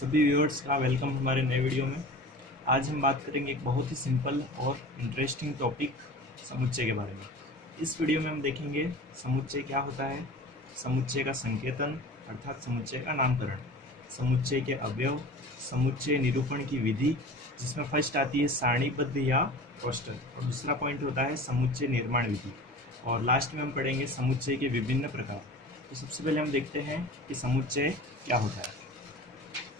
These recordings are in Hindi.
सभी व्यूअर्स का वेलकम हमारे नए वीडियो में। आज हम बात करेंगे एक बहुत ही सिंपल और इंटरेस्टिंग टॉपिक समुच्चय के बारे में। इस वीडियो में हम देखेंगे समुच्चय क्या होता है, समुच्चय का संकेतन अर्थात समुच्चय का नामकरण, समुच्चय के अवयव, समुच्चय निरूपण की विधि जिसमें फर्स्ट आती है सारणीबद्ध या रोस्टर और दूसरा पॉइंट होता है समुच्चय निर्माण विधि, और लास्ट में हम पढ़ेंगे समुच्चय के विभिन्न प्रकार। तो सबसे पहले हम देखते हैं कि समुच्चय क्या होता है।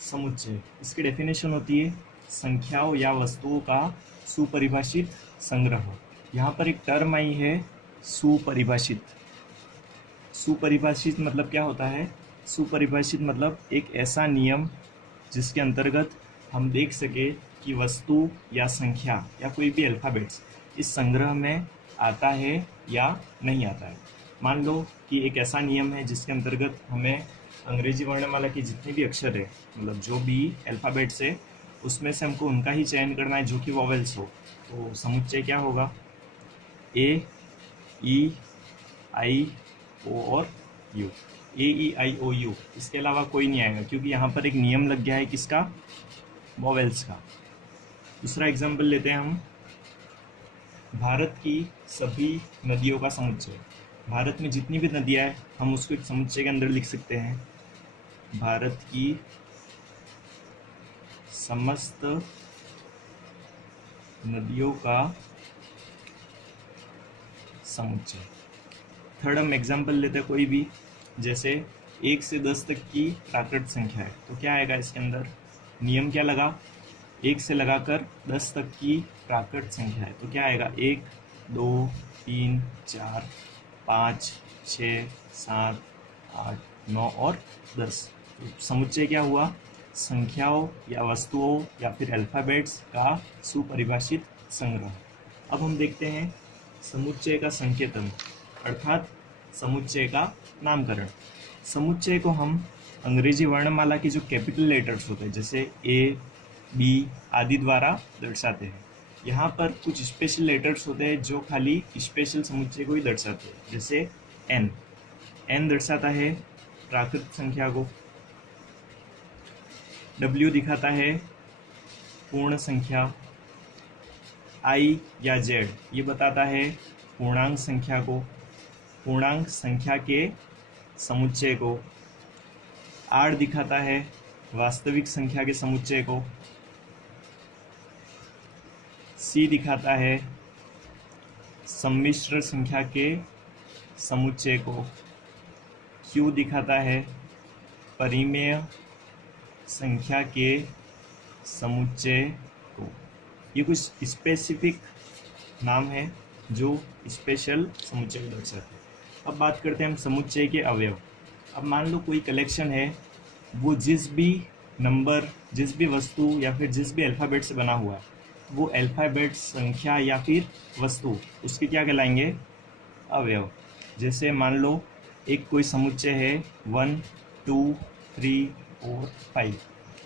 समुच्चय, इसकी डेफिनेशन होती है संख्याओं या वस्तुओं का सुपरिभाषित संग्रह। यहाँ पर एक टर्म आई है सुपरिभाषित। सुपरिभाषित मतलब क्या होता है? सुपरिभाषित मतलब एक ऐसा नियम जिसके अंतर्गत हम देख सके कि वस्तु या संख्या या कोई भी अल्फ़ाबेट्स इस संग्रह में आता है या नहीं आता है। मान लो कि एक ऐसा नियम है जिसके अंतर्गत हमें अंग्रेजी वर्णमाला के जितने भी अक्षर है, मतलब जो भी अल्फ़ाबेट्स है, उसमें से हमको उनका ही चयन करना है जो कि वॉवेल्स हो। तो समुच्चय क्या होगा? ए, ई, आई, ओ और you. A, E, I, O, you, इसके अलावा कोई नहीं आएगा क्योंकि यहाँ पर एक नियम लग गया है किसका? वॉवेल्स का। दूसरा एग्जाम्पल लेते हैं हम, भारत की सभी नदियों का समुच्चय। भारत में जितनी भी नदियाँ हैं हम उसको एक समुच्चय के अंदर लिख सकते हैं। भारत की समस्त नदियों का समुच्चय। थर्ड हम एग्जाम्पल लेते हैं कोई भी, जैसे 1 से 10 तक की प्राकृत संख्या है, तो क्या आएगा इसके अंदर? नियम क्या लगा? 1 से लगाकर 10 तक की प्राकृत संख्या है, तो क्या आएगा? 1, 2, 3, 4, 5, 6, 7, 8, 9 और 10। तो समुच्चय क्या हुआ? संख्याओं या वस्तुओं या फिर अल्फ़ाबेट्स का सुपरिभाषित संग्रह। अब हम देखते हैं समुच्चय का संकेतन अर्थात समुच्चय का नामकरण। समुच्चय को हम अंग्रेजी वर्णमाला की जो कैपिटल लेटर्स होते हैं जैसे ए, बी आदि द्वारा दर्शाते हैं। यहाँ पर कुछ स्पेशल लेटर्स होते हैं जो खाली स्पेशल समुच्चय को ही दर्शाते हैं, जैसे एन। एन दर्शाता है प्राकृत संख्या को। डब्ल्यू दिखाता है पूर्ण संख्या। आई या जेड ये बताता है पूर्णांक संख्या को, पूर्णांक संख्या के समुच्चय को। आर दिखाता है वास्तविक संख्या के समुच्चय को। सी दिखाता है सम्मिश्र संख्या के समुच्चय को। क्यू दिखाता है परिमेय संख्या के समुच्चय को। ये कुछ स्पेसिफिक नाम है जो स्पेशल समुच्चय को दर्शाते हैं। अब बात करते हैं हम समुच्चय के अवयव। अब मान लो कोई कलेक्शन है, वो जिस भी नंबर, जिस भी वस्तु या फिर जिस भी अल्फ़ाबेट से बना हुआ है, वो अल्फ़ाबेट संख्या या फिर वस्तु उसके क्या कहलाएंगे? अवयव। जैसे मान लो एक कोई समुच्चय है 1, 2, 3, 4, 5,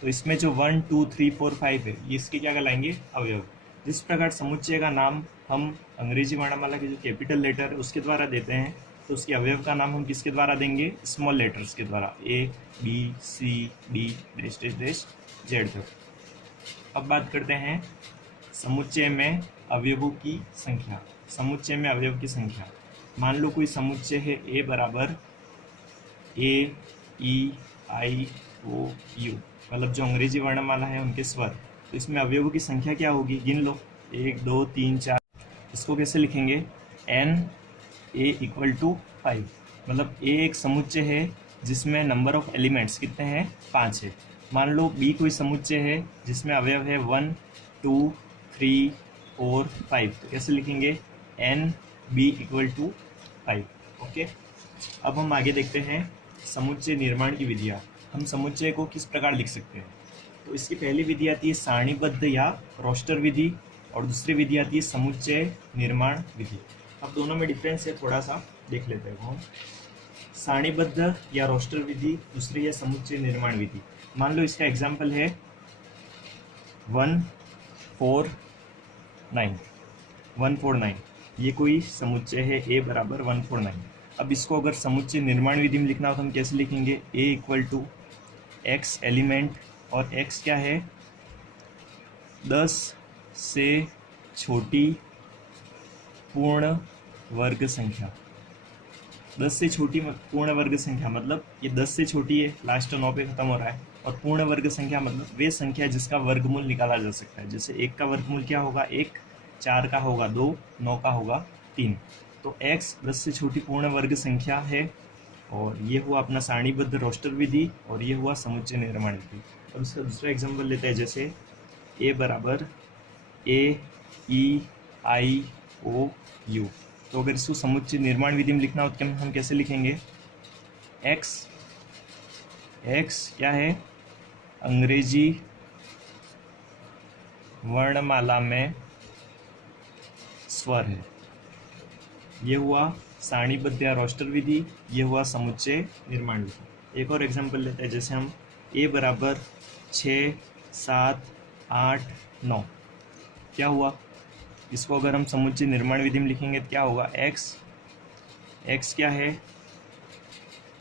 तो इसमें जो 1, 2, 3, 4, 5 है ये इसके क्या कहलाएंगे? अवयव। जिस प्रकार समुच्चय का नाम हम अंग्रेजी वर्णमाला के जो कैपिटल लेटर है उसके द्वारा देते हैं, तो उसके अवयव का नाम हम किसके द्वारा देंगे? स्मॉल लेटर्स के द्वारा, A, B, C, D, dash dash dash Z तक। अब बात करते हैं समुच्चय में अवयवों की संख्या। समुच्चय में अवयव की संख्या, मान लो कोई समुच्चय है ए बराबर ए, ई, आई, ओ, यू, मतलब जो अंग्रेजी वर्णमाला है उनके स्वर। तो इसमें अवयवों की संख्या क्या होगी? गिन लो, 1, 2, 3, 4। इसको कैसे लिखेंगे? एन ए इक्वल टू 5, मतलब ए एक समुच्चय है जिसमें नंबर ऑफ एलिमेंट्स कितने हैं? 5 है। मान लो बी कोई समुच्चय है जिसमें अवयव है 1, 2, 3, 4, 5, तो कैसे लिखेंगे? N B equal to 5। Okay, अब हम आगे देखते हैं समुच्चय निर्माण की विधियाँ। हम समुच्चय को किस प्रकार लिख सकते हैं? तो इसकी पहली विधि आती है सारणीबद्ध या रोस्टर विधि, और दूसरी विधि आती है समुच्चय निर्माण विधि। अब दोनों में डिफरेंस है, थोड़ा सा देख लेते हैं हम। सारणीबद्ध या रोस्टर विधि, दूसरी है समुच्चय निर्माण विधि। मान लो इसका एग्जाम्पल है 149, 149 ये कोई समुच्चय है ए बराबर 149। अब इसको अगर समुच्चय निर्माण विधि में लिखना हो तो हम कैसे लिखेंगे? ए इक्वल टू एक्स एलिमेंट और x क्या है, 10 से छोटी पूर्ण वर्ग संख्या। 10 से छोटी पूर्ण वर्ग संख्या मतलब ये 10 से छोटी है, लास्ट 9 पे खत्म हो रहा है, और पूर्ण वर्ग संख्या मतलब वे संख्या जिसका वर्गमूल निकाला जा सकता है। जैसे 1 का वर्गमूल क्या होगा 1, 4 का होगा 2, 9 का होगा 3। तो x 10 से छोटी पूर्ण वर्ग संख्या है, और ये हुआ अपना सारणीबद्ध रोस्टर विधि, और ये हुआ समुच्चय निर्माण विधि। और उसका दूसरा एग्जाम्पल लेते हैं, जैसे a बराबर ए ई आई ओ यू। तो अगर इसको समुच्चय निर्माण विधि में लिखना हो तो हम कैसे लिखेंगे, x क्या है, अंग्रेजी वर्णमाला में स्वर है। ये हुआ सारणीबद्ध या रोस्टर विधि, ये हुआ समुच्चय निर्माण विधि। एक और एग्जांपल लेते हैं, जैसे हम a बराबर 6, 7, 8, 9। क्या हुआ, इसको अगर हम समुच्चय निर्माण विधि में लिखेंगे तो क्या होगा, x क्या है,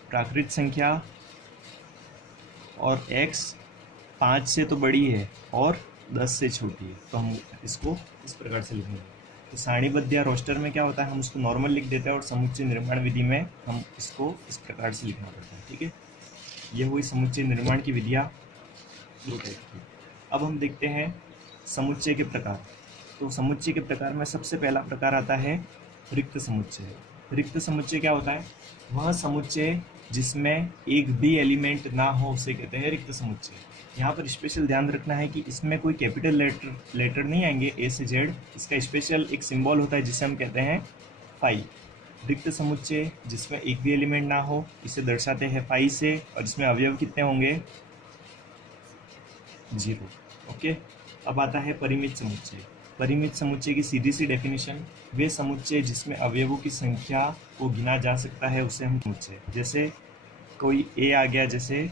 प्राकृत संख्या, और x 5 से तो बड़ी है और 10 से छोटी है, तो हम इसको इस प्रकार से लिखेंगे। तो सारणीबद्ध या रोस्टर में क्या होता है, हम उसको नॉर्मल लिख देते हैं, और समुच्चय निर्माण विधि में हम इसको इस प्रकार से लिखना पड़ता है। ठीक है, ये हुई समुच्चय निर्माण की विधियाँ दो टाइप की। अब हम देखते हैं समुच्चय के प्रकार। तो समुच्चय के प्रकार में सबसे पहला प्रकार आता है रिक्त समुच्चय। रिक्त समुच्चय क्या होता है, वह समुच्चय जिसमें एक भी एलिमेंट ना हो उसे कहते हैं रिक्त समुच्चय। यहाँ पर स्पेशल ध्यान रखना है कि इसमें कोई कैपिटल लेटर नहीं आएंगे ए से जेड, इसका स्पेशल एक सिंबल होता है जिसे हम कहते हैं फाई। रिक्त समुच्चय जिसमें एक भी एलिमेंट ना हो इसे दर्शाते हैं फाई से, और इसमें अवयव कितने होंगे, 0। ओके, अब आता है परिमित समुच्चय। परिमित समुच्चय की सीधी सी डेफिनेशन, वे समुच्चय जिसमें अवयवों की संख्या को गिना जा सकता है उसे हम समुच्चय। जैसे कोई ए आ गया, जैसे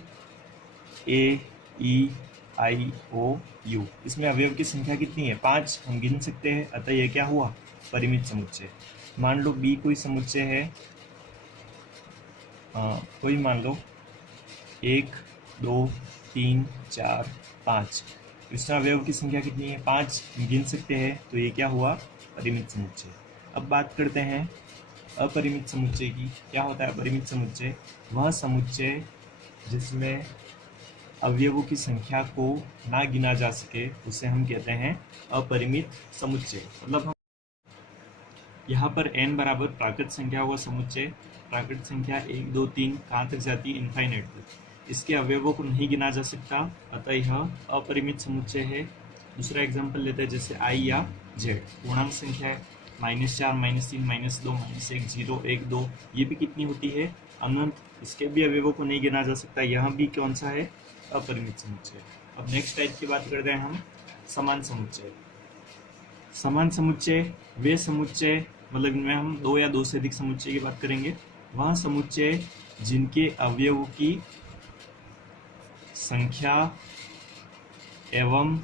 ए ई आई ओ यू, इसमें अवयव की संख्या कितनी है, 5, हम गिन सकते हैं, अतः यह क्या हुआ, परिमित समुच्चय। मान लो बी कोई समुच्चय है, कोई मान लो 1, 2, 3, 4, 5, इसमें अवयव की संख्या कितनी है, 5, हम गिन सकते हैं, तो ये क्या हुआ, परिमित समुच्चय। अब बात करते हैं अपरिमित समुच्चय की। क्या होता है अपरिमित समुच्चय, वह समुच्चय जिसमें अवयवों की संख्या को ना गिना जा सके उसे हम कहते हैं अपरिमित समुच्चय। मतलब हम यहाँ पर n बराबर प्राकृत संख्या होगा समुच्चय। प्राकृत संख्या 1, 2, 3 कहाँ तक जाती है, इनफाइनाइट तक। इसके अवयवों को नहीं गिना जा सकता, अतः यह अपरिमित समुच्चय है। दूसरा एग्जाम्पल लेते हैं, जैसे i या z पूर्णांक संख्या है, -4, -3, -2, -1, 0, 1, 2, ये भी कितनी होती है, अनंत। इसके भी अवयवों को नहीं गिना जा सकता, यह भी कौन सा है, अपरिमित समुच्चय। अब नेक्स्ट टाइप की बात करते हैं हम, समान समुच्चय। समान समुच्चय वे समुच्चय, मतलब इनमें हम 2 या 2 से अधिक समुच्चय की बात करेंगे। वह समुच्चय जिनके अवयवों की संख्या एवं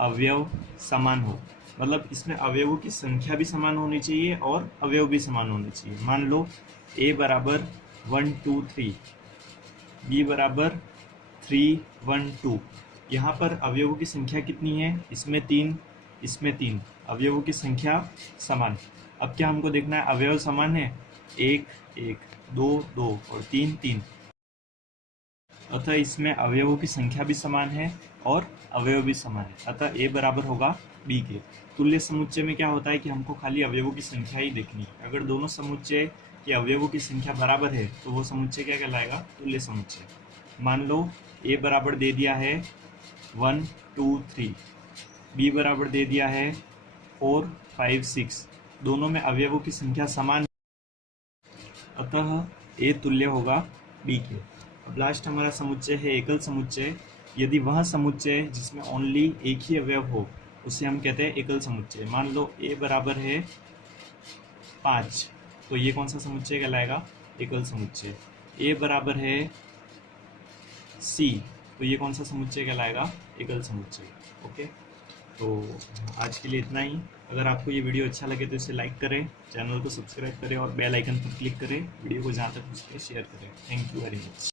अवयव समान हो, मतलब इसमें अवयवों की संख्या भी समान होनी चाहिए और अवयव भी समान होने चाहिए। मान लो a बराबर 1, 2, 3, b बराबर 3, 1, 2। यहाँ पर अवयवों की संख्या कितनी है, इसमें 3, इसमें 3, अवयवों की संख्या समान। अब क्या हमको देखना है, अवयव समान है, 1, 1, 2, 2 और 3, 3, अतः इसमें अवयवों की संख्या भी समान है और अवयव भी समान है, अतः a बराबर होगा b के। तुल्य समुच्चय में क्या होता है कि हमको खाली अवयवों की संख्या ही देखनी है। अगर दोनों समुच्चय के अवयवों की संख्या बराबर है तो वो समुच्चय क्या कहलाएगा, तुल्य समुच्चय। मान लो a बराबर दे दिया है 1, 2, 3, b बराबर दे दिया है 4, 5, 6, दोनों में अवयवों की संख्या समान, अतः a तुल्य होगा b के। अब लास्ट हमारा समुच्चय है एकल समुच्चय। यदि वह समुच्चय जिसमें ओनली एक ही अवयव हो उसे हम कहते हैं एकल समुच्चय। मान लो a बराबर है 5, तो ये कौन सा समुच्चय कहलाएगा, एकल समुच्चय। a बराबर है c, तो ये कौन सा समुच्चय कहलाएगा, एकल समुच्चय। ओके, तो आज के लिए इतना ही। अगर आपको ये वीडियो अच्छा लगे तो इसे लाइक करें, चैनल को सब्सक्राइब करें और बेल आइकन पर क्लिक करें, वीडियो को जहाँ तक हो सके शेयर करें। Thank you very much.